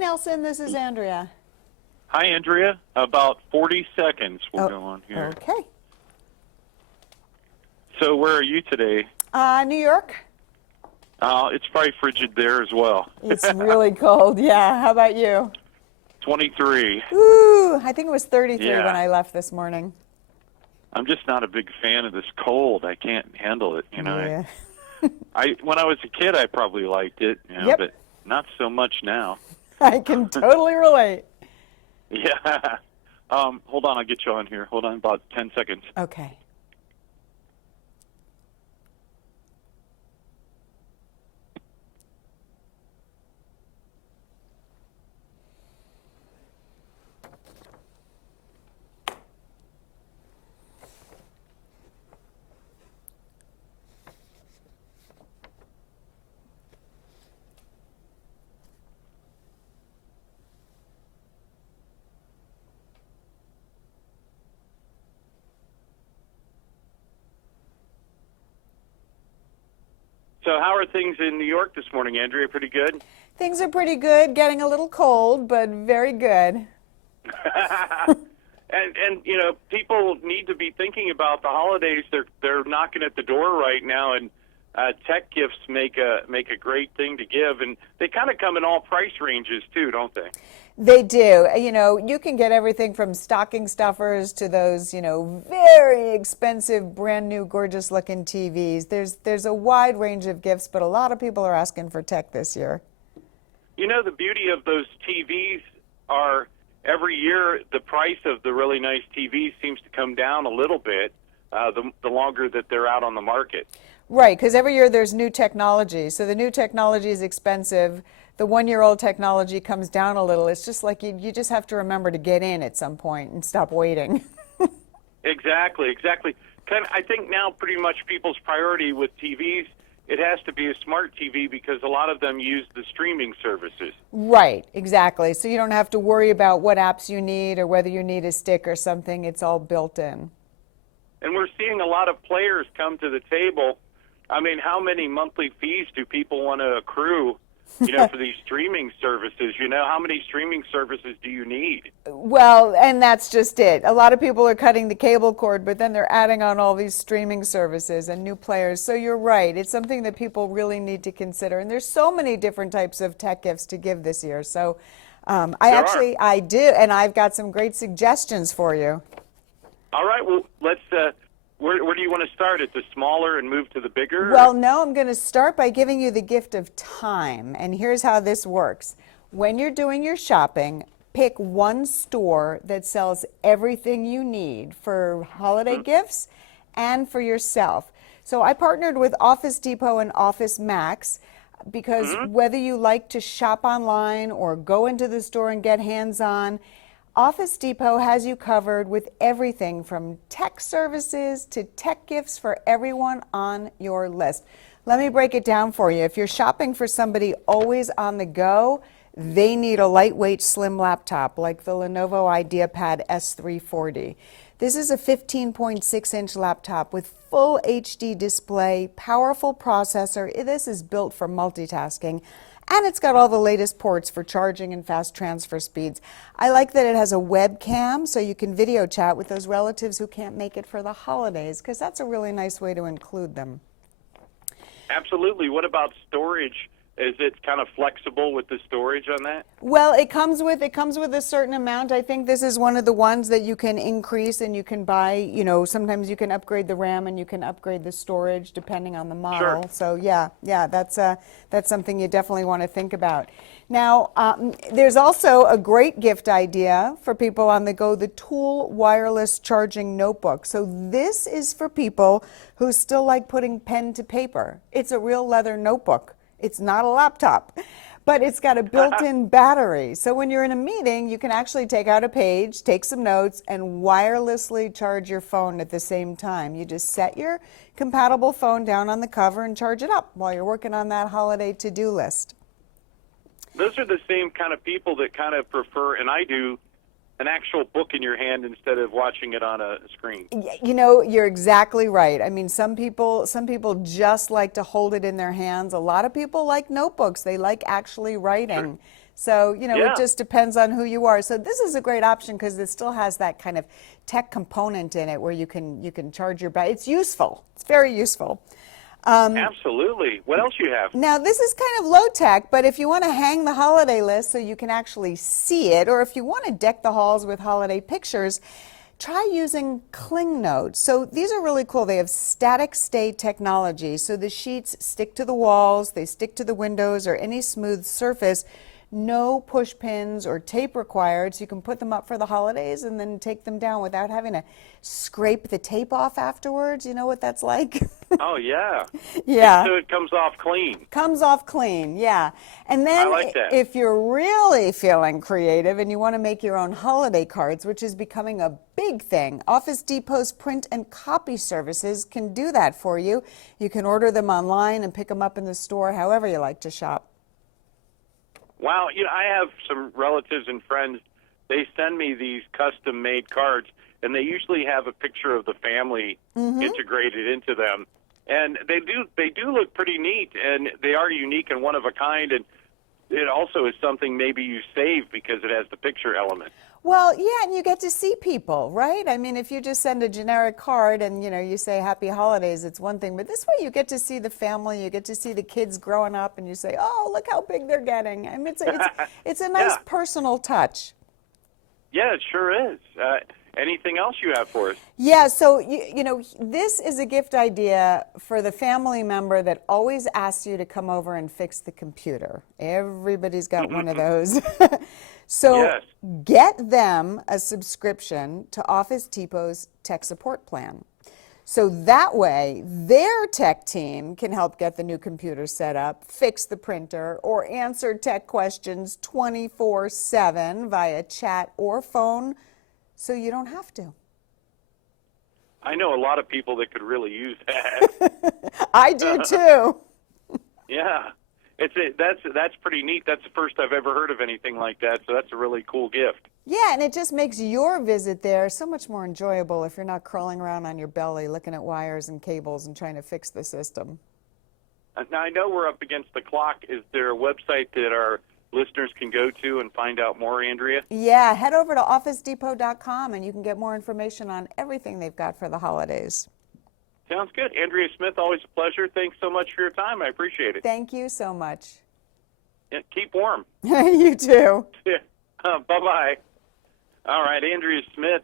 Nelson, this is Andrea. Hi, Andrea. About 40 seconds we'll go on here. Okay. So where are you today? New York. It's probably frigid there as well. It's really cold, yeah. How about you? 23. Ooh, I think it was 33 Yeah. when I left this morning. I'm just not a big fan of this cold. I can't handle it. Yeah. When I was a kid, I probably liked it, Yep. but not so much now. I can totally relate. Yeah. Hold on, I'll get you on here. Hold on, about 10 seconds. Okay. So how are things in New York this morning, Andrea? Pretty good? Things are pretty good, getting a little cold, but very good. And people need to be thinking about the holidays. They're knocking at the door right now, and tech gifts make a great thing to give, and they kind of come in all price ranges too, don't they? They do. You can get everything from stocking stuffers to those, very expensive, brand new, gorgeous looking TVs. There's a wide range of gifts, but a lot of people are asking for tech this year. The beauty of those TVs are every year the price of the really nice TVs seems to come down a little bit the longer that they're out on the market. Right, because every year there's new technology. So the new technology is expensive. The one-year-old technology comes down a little. It's just like you just have to remember to get in at some point and stop waiting. Exactly. I think now pretty much people's priority with TVs, it has to be a smart TV because a lot of them use the streaming services. Right, exactly. So you don't have to worry about what apps you need or whether you need a stick or something. It's all built in. And we're seeing a lot of players come to the table. I mean, how many monthly fees do people want to accrue, for these streaming services? How many streaming services do you need? Well, and that's just it. A lot of people are cutting the cable cord, but then they're adding on all these streaming services and new players. So you're right. It's something that people really need to consider. And there's so many different types of tech gifts to give this year. So I do, and I've got some great suggestions for you. All right. Well, let's. Where do you want to start? At the smaller and move to the bigger? Well, no, I'm going to start by giving you the gift of time. And here's how this works. When you're doing your shopping, pick one store that sells everything you need for holiday gifts and for yourself. So I partnered with Office Depot and Office Max because whether you like to shop online or go into the store and get hands-on, Office Depot has you covered with everything from tech services to tech gifts for everyone on your list. Let me break it down for you. If you're shopping for somebody always on the go, they need a lightweight, slim laptop like the Lenovo IdeaPad S340. This is a 15.6-inch laptop with full HD display, powerful processor. This is built for multitasking. And it's got all the latest ports for charging and fast transfer speeds. I like that it has a webcam so you can video chat with those relatives who can't make it for the holidays, because that's a really nice way to include them. Absolutely. What about storage? Is it kind of flexible with the storage on that? Well, it comes with a certain amount. I think this is one of the ones that you can increase and you can buy, sometimes you can upgrade the RAM and you can upgrade the storage depending on the model. Sure. So yeah, that's something you definitely want to think about. Now, there's also a great gift idea for people on the go, the Tool wireless charging notebook. So this is for people who still like putting pen to paper. It's a real leather notebook. It's not a laptop, but it's got a built-in battery. So when you're in a meeting, you can actually take out a page, take some notes, and wirelessly charge your phone at the same time. You just set your compatible phone down on the cover and charge it up while you're working on that holiday to-do list. Those are the same kind of people that kind of prefer, and I do, an actual book in your hand instead of watching it on a screen. You're exactly right. I mean, some people just like to hold it in their hands. A lot of people like notebooks. They like actually writing. Sure. So, Yeah. it just depends on who you are. So this is a great option because it still has that kind of tech component in it where you can charge your battery. It's useful. It's very useful. Absolutely. What else you have? Now, this is kind of low tech, but if you want to hang the holiday list so you can actually see it, or if you want to deck the halls with holiday pictures, try using Cling Notes. So these are really cool. They have static stay technology. So the sheets stick to the walls, they stick to the windows or any smooth surface. No push pins or tape required, so you can put them up for the holidays and then take them down without having to scrape the tape off afterwards. You know what that's like? Oh, yeah. Yeah. So it comes off clean. Comes off clean, yeah. And then I like that. if you're really feeling creative and you want to make your own holiday cards, which is becoming a big thing, Office Depot's print and copy services can do that for you. You can order them online and pick them up in the store, however you like to shop. Wow, I have some relatives and friends. They send me these custom-made cards, and they usually have a picture of the family integrated into them. And they do look pretty neat, and they are unique and one of a kind. And it also is something maybe you save because it has the picture element. Well, yeah, and you get to see people, right? I mean, if you just send a generic card and, you say happy holidays, it's one thing. But this way you get to see the family, you get to see the kids growing up, and you say, oh, look how big they're getting. I mean, it's a nice Yeah. personal touch. Yeah, it sure is. Anything else you have for us? Yeah, so this is a gift idea for the family member that always asks you to come over and fix the computer. Everybody's got one of those. So Yes. get them a subscription to Office Depot's tech support plan. So that way, their tech team can help get the new computer set up, fix the printer, or answer tech questions 24/7 via chat or phone, so you don't have to. I know a lot of people that could really use that. I do too. Yeah. That's pretty neat. That's the first I've ever heard of anything like that, so that's a really cool gift. Yeah, and it just makes your visit there so much more enjoyable if you're not crawling around on your belly looking at wires and cables and trying to fix the system. Now, I know we're up against the clock. Is there a website that our listeners can go to and find out more, Andrea? Yeah, head over to OfficeDepot.com and you can get more information on everything they've got for the holidays. Sounds good. Andrea Smith, always a pleasure. Thanks so much for your time. I appreciate it. Thank you so much. Yeah, keep warm. You too. Yeah. Bye-bye. All right, Andrea Smith.